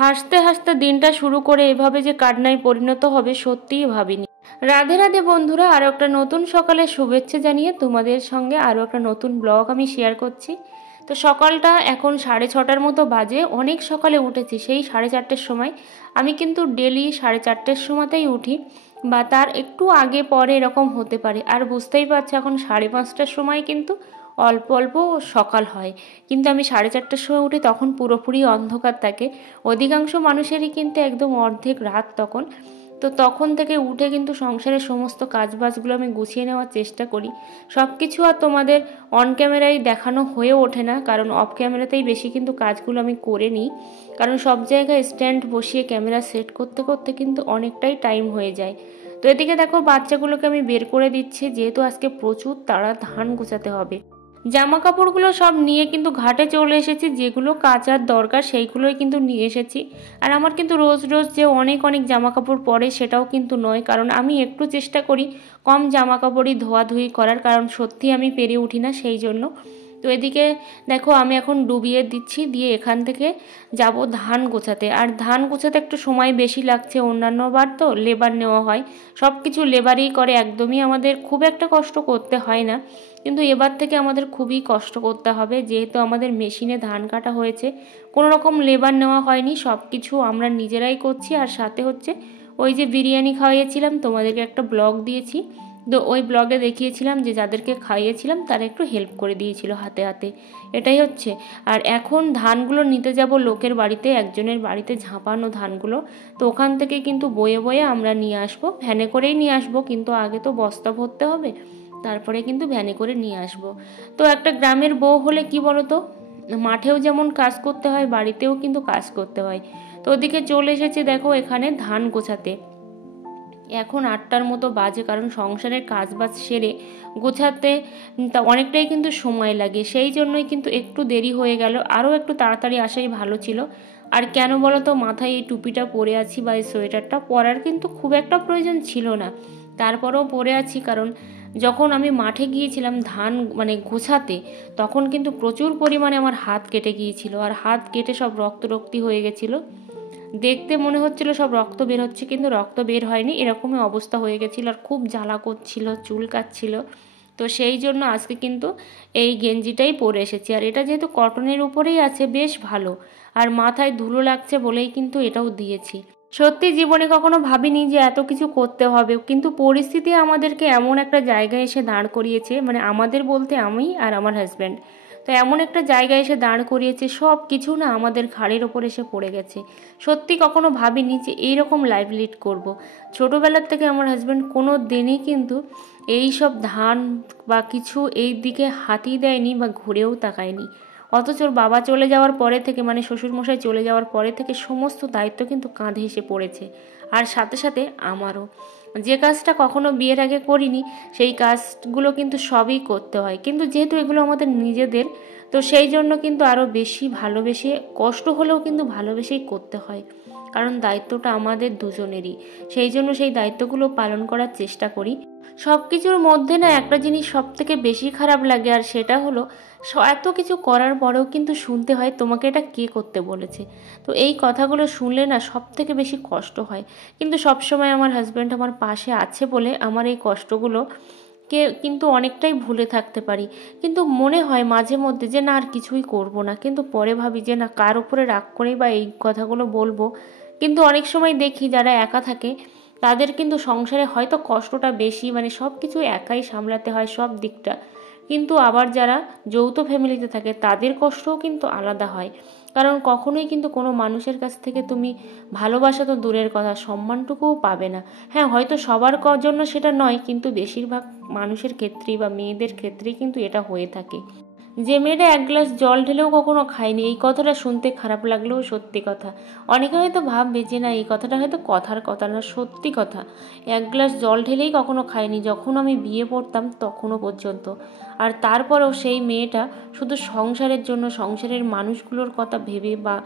হাসতে হাসতে দিনটা শুরু করে এভাবে যে কান্নায় পরিণত হবে সত্যিই ভাবিনি। রাধে রাধে বন্ধুরা, আরও একটা নতুন সকালে শুভেচ্ছা জানিয়ে তোমাদের সঙ্গে আরও একটা নতুন ব্লগ আমি শেয়ার করছি। তো সকালটা এখন 6:30টার মতো বাজে, অনেক সকালে উঠেছি, সেই 4:30টার সময়। আমি কিন্তু ডেলি 4:30টার সময়তেই উঠি, বা তার একটু আগে পরে এরকম হতে পারে। আর বুঝতেই পারছো এখন 5:30টার সময় কিন্তু অল্প অল্প সকাল হয়, কিন্তু আমি 4:30টার সময় উঠি, তখন পুরোপুরি অন্ধকার থাকে। অধিকাংশ মানুষেরই কিন্তু একদম অর্ধেক রাত তখন। তো তখন থেকে উঠে কিন্তু সংসারের সমস্ত কাজবাজগুলো আমি গুছিয়ে নেওয়ার চেষ্টা করি। সব কিছু আর তোমাদের অন ক্যামেরায় দেখানো হয়ে ওঠে না, কারণ অফ ক্যামেরাতেই বেশি কিন্তু কাজগুলো আমি করে নিই। কারণ সব জায়গায় স্ট্যান্ড বসিয়ে ক্যামেরা সেট করতে করতে কিন্তু অনেকটাই টাইম হয়ে যায়। তো এদিকে দেখো বাচ্চাগুলোকে আমি বের করে দিচ্ছি, যেহেতু আজকে প্রচুর তাড়া ধান গোছাতে হবে। জামা কাপড়গুলো সব নিয়ে কিন্তু ঘাটে চলে এসেছি, যেগুলো কাচার দরকার সেইগুলোই কিন্তু নিয়ে এসেছি। আর আমার কিন্তু রোজ রোজ যে অনেক অনেক জামা কাপড় পরে সেটাও কিন্তু নয়, কারণ আমি একটু চেষ্টা করি কম জামা কাপড়ই ধোয়াধুয়ি করার, কারণ সত্যি আমি পেরে উঠি না সেই জন্য। তো এদিকে দেখো আমি এখন ডুবিয়ে দিচ্ছি, দিয়ে এখান থেকে যাব ধান গোছাতে। আর ধান গোছাতে একটু সময় বেশি লাগছে, অন্যান্য বার তো লেবার নেওয়া হয়, সব কিছু লেবারই করে, একদমই আমাদের খুব একটা কষ্ট করতে হয় না। কিন্তু এবার থেকে আমাদের খুবই কষ্ট করতে হবে, যেহেতু আমাদের মেশিনে ধান কাটা হয়েছে, কোনো রকম লেবার নেওয়া হয়নি, সব কিছু আমরা নিজেরাই করছি। আর সাথে হচ্ছে ওই যে বিরিয়ানি খাওয়াইয়েছিলাম, তোমাদেরকে একটা ব্লগ দিয়েছি, তো ওই ব্লগে দেখিয়েছিলাম যে যাদেরকে খাইয়েছিলাম তারা একটু হেল্প করে দিয়েছিল হাতে হাতে, এটাই হচ্ছে। আর এখন ধানগুলো নিতে যাব লোকের বাড়িতে, একজনের বাড়িতে ঝাঁপানো ধানগুলো। তো ওখান থেকে কিন্তু বয়ে বয়ে আমরা নিয়ে আসবো, ভ্যানে করেই নিয়ে আসবো, কিন্তু আগে তো বস্তা ভরতে হবে, তারপরে কিন্তু ভ্যানে করে নিয়ে আসব। তো একটা গ্রামের বউ হলে কি বলতো, মাঠেও যেমন কাজ করতে হয়, বাড়িতেও কিন্তু কাজ করতে হয়। তো ওদিকে চলে এসেছে দেখো এখানে ধান গোছাতে। এখন 8টার মতো বাজে, কারণ সংসারের কাজবাজ সেরে গোছাতে তা অনেকটাই কিন্তু সময় লাগে, সেই জন্যই কিন্তু একটু দেরি হয়ে গেল, আরও একটু তাড়াতাড়ি আসাই ভালো ছিল। আর কেন বলো তো, মাথায় এই টুপিটা পরে আছি বা এই সোয়েটারটা পরার কিন্তু খুব একটা প্রয়োজন ছিল না, তারপরেও পরে আছি, কারণ যখন আমি মাঠে গিয়েছিলাম ধান গোছাতে, তখন কিন্তু প্রচুর পরিমাণে আমার হাত কেটে গিয়েছিল, আর হাত কেটে সব রক্তি হয়ে গেছিলো। দেখতে মনে হচ্ছিল সব রক্ত বের হচ্ছে, কিন্তু রক্ত বের হয়নি, এরকমই অবস্থা হয়ে গেছিলো, আর খুব জ্বালা করছিল, চুল কাচ্ছিল। তো সেই জন্য আজকে কিন্তু এই গেঞ্জিটাই পরে এসেছি, আর এটা যেহেতু কটনের উপরেই আছে বেশ ভালো, আর মাথায় ধুলো লাগছে বলেই কিন্তু এটাও দিয়েছি। সত্যি জীবনে কখনো ভাবিনি যে এত কিছু করতে হবে, কিন্তু পরিস্থিতি আমাদেরকে এমন একটা জায়গায় এসে দাঁড় করিয়েছে, আমাদের বলতে আমি আর আমার হাজব্যান্ড, তো এমন একটা জায়গায় এসে দাঁড় করিয়েছে, সব কিছু না আমাদের ঘাড়ের ওপর এসে পড়ে গেছে। সত্যি কখনো ভাবিনি যে এইরকম লাইফ লিড করব। ছোটোবেলার থেকে আমার হাজব্যান্ড কোনো দিনই কিন্তু এই সব ধান বা কিছু এই দিকে হাতই দেয়নি বা ঘুরেও তাকায়নি। অথচ ওর বাবা চলে যাওয়ার পরে থেকে, শ্বশুরমশাই চলে যাওয়ার পরে থেকে সমস্ত দায়িত্ব কিন্তু কাঁধে এসে পড়েছে, আর সাথে সাথে আমারও। যে কাজটা কখনো বিয়ের আগে করিনি সেই কাজগুলো কিন্তু সবই করতে হয়, কিন্তু যেহেতু এগুলো আমাদের নিজেদের, তো সেই জন্য কিন্তু আরও বেশি ভালোবেসে, কষ্ট হলেও কিন্তু ভালোবেসেই করতে হয়, কারণ দায়িত্বটা আমাদের দুজনেরই। সেই জন্য সেই দায়িত্বগুলো পালন করার চেষ্টা করি। সব কিছুর মধ্যে না একটা জিনিস সব থেকে বেশি খারাপ লাগে, আর সেটা হলো এত কিছু করার পরেও কিন্তু শুনতে হয় তোমাকে এটা কে করতে বলেছে। তো এই কথাগুলো শুনলে না সব থেকে বেশি কষ্ট হয়, কিন্তু সবসময় আমার হাজব্যান্ড আমার পাশে আছে বলে আমার এই কষ্টগুলো কিন্তু অনেকটাই ভুলে থাকতে পারি। কিন্তু মনে হয় মাঝে মধ্যে যে না আর কিছুই করব না, কিন্তু পরে ভাবি যে না কার উপরে রাগ করেই বা এই কথাগুলো বলবো। কিন্তু অনেক সময় দেখি যারা একা থাকে তাদের কিন্তু সংসারে হয়তো কষ্টটা বেশি, সব কিছু একাই সামলাতে হয় সব দিকটা, কিন্তু আবার যারা যৌথ ফ্যামিলিতে থাকে তাদের কষ্টও কিন্তু আলাদা হয়, কারণ কখনোই কিন্তু কোনো মানুষের কাছ থেকে তুমি ভালোবাসা তো দূরের কথা, সম্মানটুকুও পাবে না। হ্যাঁ, হয়তো সবার জন্য সেটা নয়, কিন্তু বেশিরভাগ মানুষের ক্ষেত্রেই বা মেয়েদের ক্ষেত্রেই কিন্তু এটা হয়ে থাকে। যে মেয়েটা 1 গ্লাস জল ঢেলেও কখনো খায়নি, এই কথাটা শুনতে খারাপ লাগলেও সত্যি কথা। অনেকে হয়তো ভাববে যে না এই কথাটা হয়তো কথার কথা না, সত্যি কথা। 1 গ্লাস জল ঢেলেই কখনো খায়নি, যখন আমি বিয়ে পড়তাম তখনও পর্যন্ত। আর তারপরেও সেই মেয়েটা শুধু সংসারের জন্য, সংসারের মানুষগুলোর কথা ভেবে বা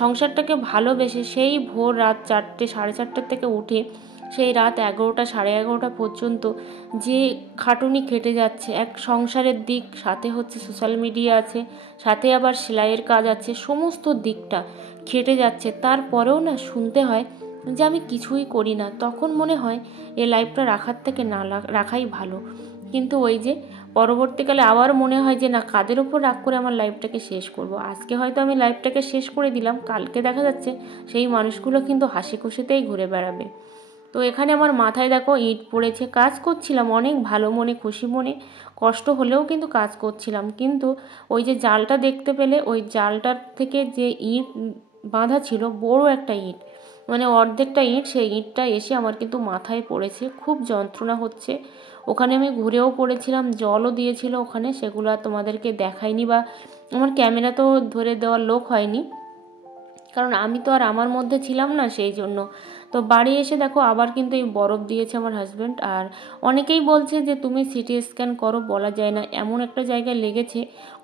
সংসারটাকে ভালোবেসে সেই ভোর রাত 4টে 4:30 থেকে উঠে সেই রাত 11টা 11:30 পর্যন্ত যে খাটুনি খেটে যাচ্ছে, এক সংসারের দিক, সাথে হচ্ছে সোশ্যাল মিডিয়া আছে, সাথে আবার সেলাইয়ের কাজ আছে, সমস্ত দিকটা খেটে যাচ্ছে। তারপরেও না শুনতে হয় যে আমি কিছুই করি না। তখন মনে হয় এই লাইফটা রাখার থেকে না রাখাই ভালো। কিন্তু ওই যে পরবর্তীকালে আবার মনে হয় যে না, কাদের ওপর রাগ করে আমার লাইফটাকে শেষ করব। আজকে হয়তো আমি লাইফটাকে শেষ করে দিলাম, কালকে দেখা যাচ্ছে সেই মানুষগুলো কিন্তু হাসি খুশিতেই ঘুরে বেড়াবে। তো এখানে আমার মাথায় দেখো ইট পড়েছে। কাজ করছিলাম অনেক ভালো মনে, খুশি মনে, কষ্ট হলেও কিন্তু কাজ করছিলাম। কিন্তু ওই যে জালটা দেখতে পেলে, ওই জালটার থেকে যে ইট বাঁধা ছিল, বড় একটা ইট, মানে অর্ধেকটা ইট, সেই ইটটা এসে আমার কিন্তু মাথায় পড়েছে। খুব যন্ত্রণা হচ্ছে। ওখানে আমি ঘুরেও পড়েছিলাম, জলও দিয়েছিল ওখানে, সেগুলো আর তোমাদেরকে দেখাইনি বা আমার ক্যামেরা তো ধরে দেওয়ার লোক হয়নি, কারণ আমি তো আর আমার মধ্যে ছিলাম না, সেই জন্য। তো বাড়ি এসে দেখো আবার কিন্তু এই বরফ দিয়েছে আমার হাজব্যান্ড। আর অনেকেই বলছে যে তুমি সিটি স্ক্যান করো, বলা যায় না, এমন একটা জায়গায় লেগেছে,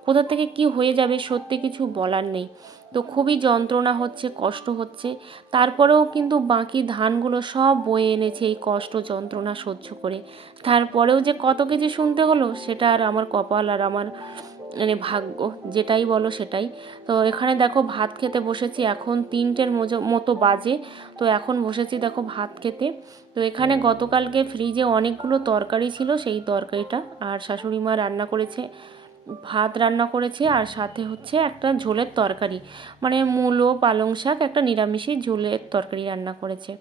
কোথা থেকে কি হয়ে যাবে সত্যি কিছু বলার নেই। তো খুবই যন্ত্রণা হচ্ছে, কষ্ট হচ্ছে। তারপরেও কিন্তু বাকি ধানগুলো সব বয়ে এনেছে এই কষ্ট যন্ত্রণা সহ্য করে। তারপরেও যে কত কিছু শুনতে হলো, সেটা আর আমার কপাল আর আমার মানে ভাগ্য, যেটাই বলো সেটাই। তো এখানে দেখো ভাত খেতে বসেছি, এখন 3টের মতো বাজে। তো এখন বসেছি দেখো ভাত খেতে। তো এখানে গতকালকে ফ্রিজে অনেকগুলো তরকারি ছিল, সেই তরকারিটা আর শাশুড়ি মা রান্না করেছে, ভাত রান্না করেছে, আর সাথে হচ্ছে একটা ঝোলের তরকারি, মানে মূলো পালং শাক, একটা নিরামিষই ঝোলের তরকারি রান্না করেছে।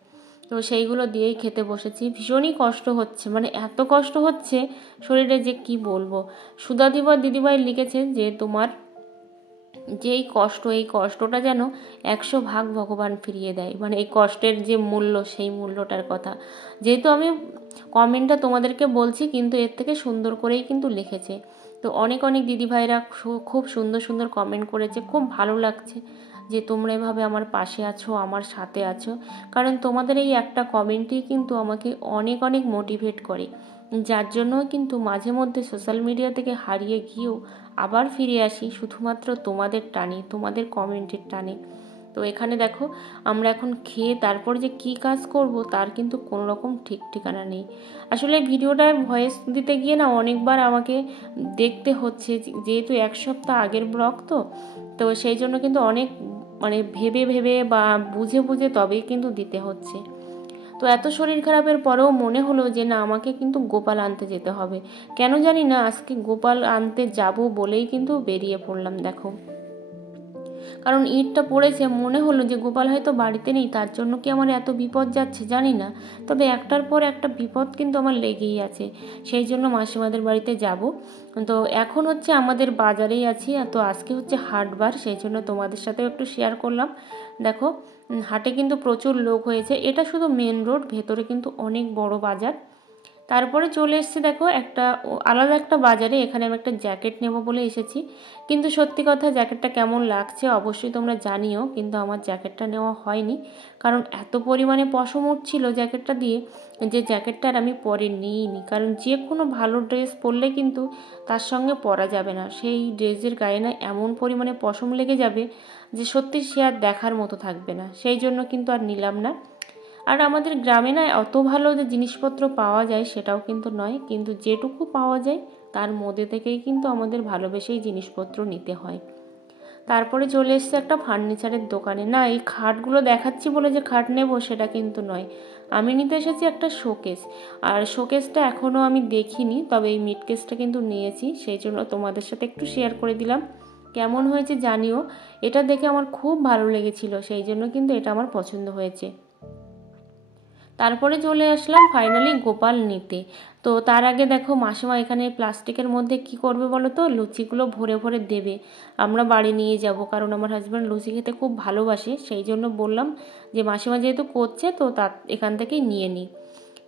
তো সেইগুলো দিয়েই খেতে বসেছি। ভীষণই কষ্ট হচ্ছে, মানে এত কষ্ট হচ্ছে শরীরে যে কি বলবো। সুধাদিবা দিদিভাই লিখেছে যে তোমার যে এই কষ্ট, এই কষ্টটা যেন 100 ভাগ ভগবান ফিরিয়ে দেয়, মানে এই কষ্টের যে মূল্য, সেই মূল্যটার কথা। যেহেতু আমি কমেন্টটা তোমাদেরকে বলছি, কিন্তু এর থেকে সুন্দর করেই কিন্তু লিখেছে। তো অনেক অনেক দিদিভাইরা খুব সুন্দর সুন্দর কমেন্ট করেছে, খুব ভালো লাগছে যে তোমরা এভাবে আমার পাশে আছো, আমার সাথে আছো। কারণ তোমাদের এই একটা কমেন্টই কিন্তু আমাকে অনেক অনেক মোটিভেট করে, যার জন্য কিন্তু মাঝে মধ্যে সোশ্যাল মিডিয়া থেকে হারিয়ে গিয়েও আবার ফিরে আসি শুধুমাত্র তোমাদের টানে, তোমাদের কমেন্টের টানে। তো এখানে দেখো আমরা এখন খেয়ে তারপর যে কি কাজ করব তার কিন্তু কোনো রকম ঠিক ঠিকানা নেই। আসলে ভিডিওটার ভয়েস দিতে গিয়ে না অনেকবার আমাকে দেখতে হচ্ছে, যেহেতু 1 সপ্তাহ আগের ব্লগ, তো তো সেই জন্য কিন্তু অনেক মানে ভেবে ভেবে বা বুঝে বুঝে তবেই কিন্তু দিতে হচ্ছে। তো এত শরীর খারাপের পরেও মনে হলো যে না, আমাকে কিন্তু গোপাল আনতে যেতে হবে। কেন জানি না আজকে গোপাল আনতে যাব বলেই কিন্তু বেরিয়ে পড়লাম দেখো। কারণ ইটটা পড়েছে, মনে হলো যে গোপাল হয়তো বাড়িতে নেই, তার জন্য কি আমার এত বিপদ যাচ্ছে জানি না। তবে একটার পর একটা বিপদ কিন্তু আমার লেগেই আছে, সেই জন্য মাসিমাদের বাড়িতে যাব। তো এখন হচ্ছে আমাদের বাজারেই আছি। তো আজকে হচ্ছে হাটবার, সেই জন্য তোমাদের সাথেও একটু শেয়ার করলাম। দেখো হাটে কিন্তু প্রচুর লোক হয়েছে। এটা শুধু মেন রোড, ভেতরে কিন্তু অনেক বড় বাজার। তারপরে চলে এসেছি দেখো একটা আলাদা একটা বাজারে। এখানে আমি একটা জ্যাকেট নেব বলে এসেছি, কিন্তু সত্যি কথা জ্যাকেটটা কেমন লাগছে অবশ্যই তোমরা জানিও। কিন্তু আমার জ্যাকেটটা নেওয়া হয়নি, কারণ এত পরিমাণে পশম উঠছিল জ্যাকেটটা দিয়ে, যে জ্যাকেটটা আর আমি পরে নিইনি। কারণ যে কোনো ভালো ড্রেস পরলে কিন্তু তার সঙ্গে পরা যাবে না, সেই ড্রেসের গায়ে না এমন পরিমাণে পশম লেগে যাবে যে সত্যি সে আর দেখার মতো থাকবে না। সেই জন্য কিন্তু আর নিলাম না। আর আমাদের গ্রামে না অত ভালো যে জিনিসপত্র পাওয়া যায় সেটাও কিন্তু নয়, কিন্তু যেটুকু পাওয়া যায় তার মধ্যে থেকেই কিন্তু আমাদের ভালোবেসেই জিনিসপত্র নিতে হয়। তারপরে চলে এসছে একটা ফার্নিচারের দোকানে। না, এই খাটগুলো দেখাচ্ছি বলে যে খাট নেব সেটা কিন্তু নয়, আমি নিতে এসেছি একটা শোকেস। আর শোকেসটা এখনও আমি দেখিনি, তবে এই মিড কেসটা কিন্তু নিয়েছি, সেই জন্য তোমাদের সাথে একটু শেয়ার করে দিলাম। কেমন হয়েছে জানিও। এটা দেখে আমার খুব ভালো লেগেছিল, সেই জন্য কিন্তু এটা আমার পছন্দ হয়েছে। তারপরে চলে আসলাম ফাইনালি গোপাল নিতে। তো তার আগে দেখো মাসিমা এখানে প্লাস্টিকের মধ্যে কি করবে বলো তো, লুচিগুলো ভরে ভরে দেবে, আমরা বাড়ি নিয়ে যাব। কারণ আমার হাজব্যান্ড লুচি খেতে খুব ভালোবাসে, সেই জন্য বললাম যে মাসিমা যেহেতু করছে তো তার এখান থেকেই নিয়ে নিই।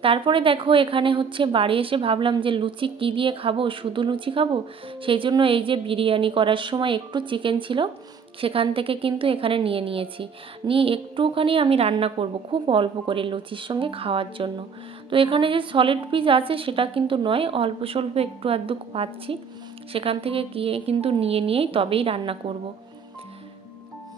তারপরে দেখো এখানে হচ্ছে বাড়ি এসে ভাবলাম যে লুচি কি দিয়ে খাবো, শুধু লুচি খাবো। সেই জন্য এই যে বিরিয়ানি করার সময় একটু চিকেন ছিল, সেখান থেকে কিন্তু এখানে নিয়েছি, নিয়ে একটুখানি আমি রান্না করব খুব অল্প করে লুচির সঙ্গে খাওয়ার জন্য। তো এখানে যে সলিড পিস আছে সেটা কিন্তু নয়, অল্প স্বল্প একটু আধটু পাচ্ছি, সেখান থেকে গিয়ে কিন্তু নিয়েই তবেই রান্না করব।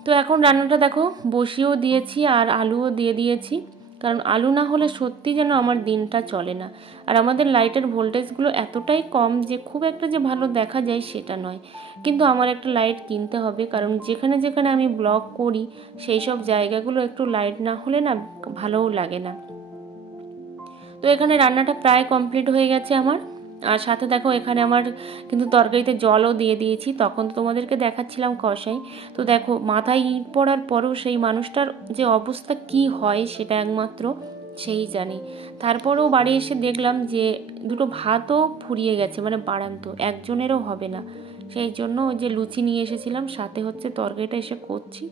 তো এখন রান্নাটা দেখো বসিয়েও দিয়েছি আর আলুও দিয়ে দিয়েছি। কারণ আলু না হলে সত্যি যেন আমার দিনটা চলে না। আর আমাদের লাইটের ভোল্টেজগুলো এতটাই কম যে খুব একটা যে ভালো দেখা যায় সেটা নয়, কিন্তু আমার একটা লাইট কিনতে হবে, কারণ যেখানে যেখানে আমি ব্লগ করি সেই সব জায়গাগুলো একটু লাইট না হলে না ভালোও লাগে না। তো এখানে রান্নাটা প্রায় কমপ্লিট হয়ে গেছে আমার। আর সাথে দেখো এখানে আমার কিন্তু তরকারিতে জলও দিয়ে দিয়েছি, তখন তো তোমাদেরকে দেখাচ্ছিলাম কষাই। তো দেখো মাথায় ইট পড়ার পরেও সেই মানুষটার যে অবস্থা কি হয় সেটা একমাত্র সেই জানি। তারপরেও বাড়ি এসে দেখলাম যে দুটো ভাতও ফুরিয়ে গেছে, মানে বাড়ান্ত একজনেরও হবে না। সেই জন্য ওই যে লুচি নিয়ে এসেছিলাম, সাথে হচ্ছে তরকারিটা এসে করছি।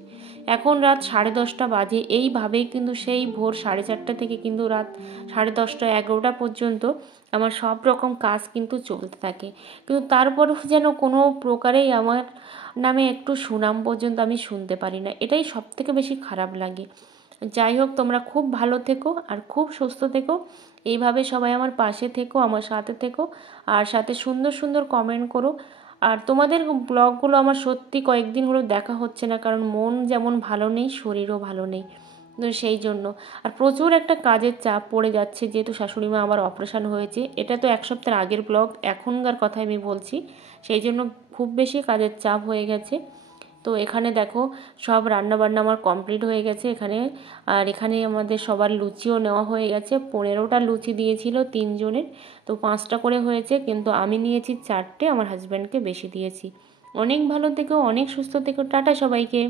এখন রাত 10:30 বাজে, এইভাবেই কিন্তু সেই ভোর 4:30 থেকে কিন্তু রাত 10:30 11টা পর্যন্ত আমার সব রকম কাজ কিন্তু চলতে থাকে। কিন্তু তারপরেও যেন কোনো প্রকারেই আমার নামে একটু সুনাম পর্যন্ত আমি শুনতে পারি না, এটাই সব থেকে বেশি খারাপ লাগে। যাই হোক, তোমরা খুব ভালো থেকো আর খুব সুস্থ থেকো, এইভাবে সবাই আমার পাশে থেকো, আমার সাথে থেকো, আর সাথে সুন্দর সুন্দর কমেন্ট করো। আর তোমাদের ব্লগগুলো আমার সত্যি কয়েকদিন হলো দেখা হচ্ছে না, কারণ মন যেমন ভালো নেই শরীরও ভালো নেই, তো সেই জন্য। আর প্রচুর একটা কাজের চাপ পড়ে যাচ্ছে, যেহেতু শাশুড়ি মা আমার অপারেশন হয়েছে। এটা তো 1 সপ্তাহ আগের ব্লগ, এখনকার কথাই আমি বলছি। সেই জন্য খুব বেশি কাজের চাপ হয়ে গেছে। তো এখানে দেখো সব রান্না বান্না আমার কমপ্লিট হয়ে গেছে এখানে। আর এখানে আমাদের সবার লুচিও নেওয়া হয়ে গেছে, 15টা লুচি দিয়েছিল 3 জনের, তো 5টা করে হয়েছে, কিন্তু আমি নিয়েছি 4টে, আমার হাজব্যান্ডকে বেশি দিয়েছি। অনেক ভালো থেকো, অনেক সুস্থ থেকো, টাটা সবাইকে।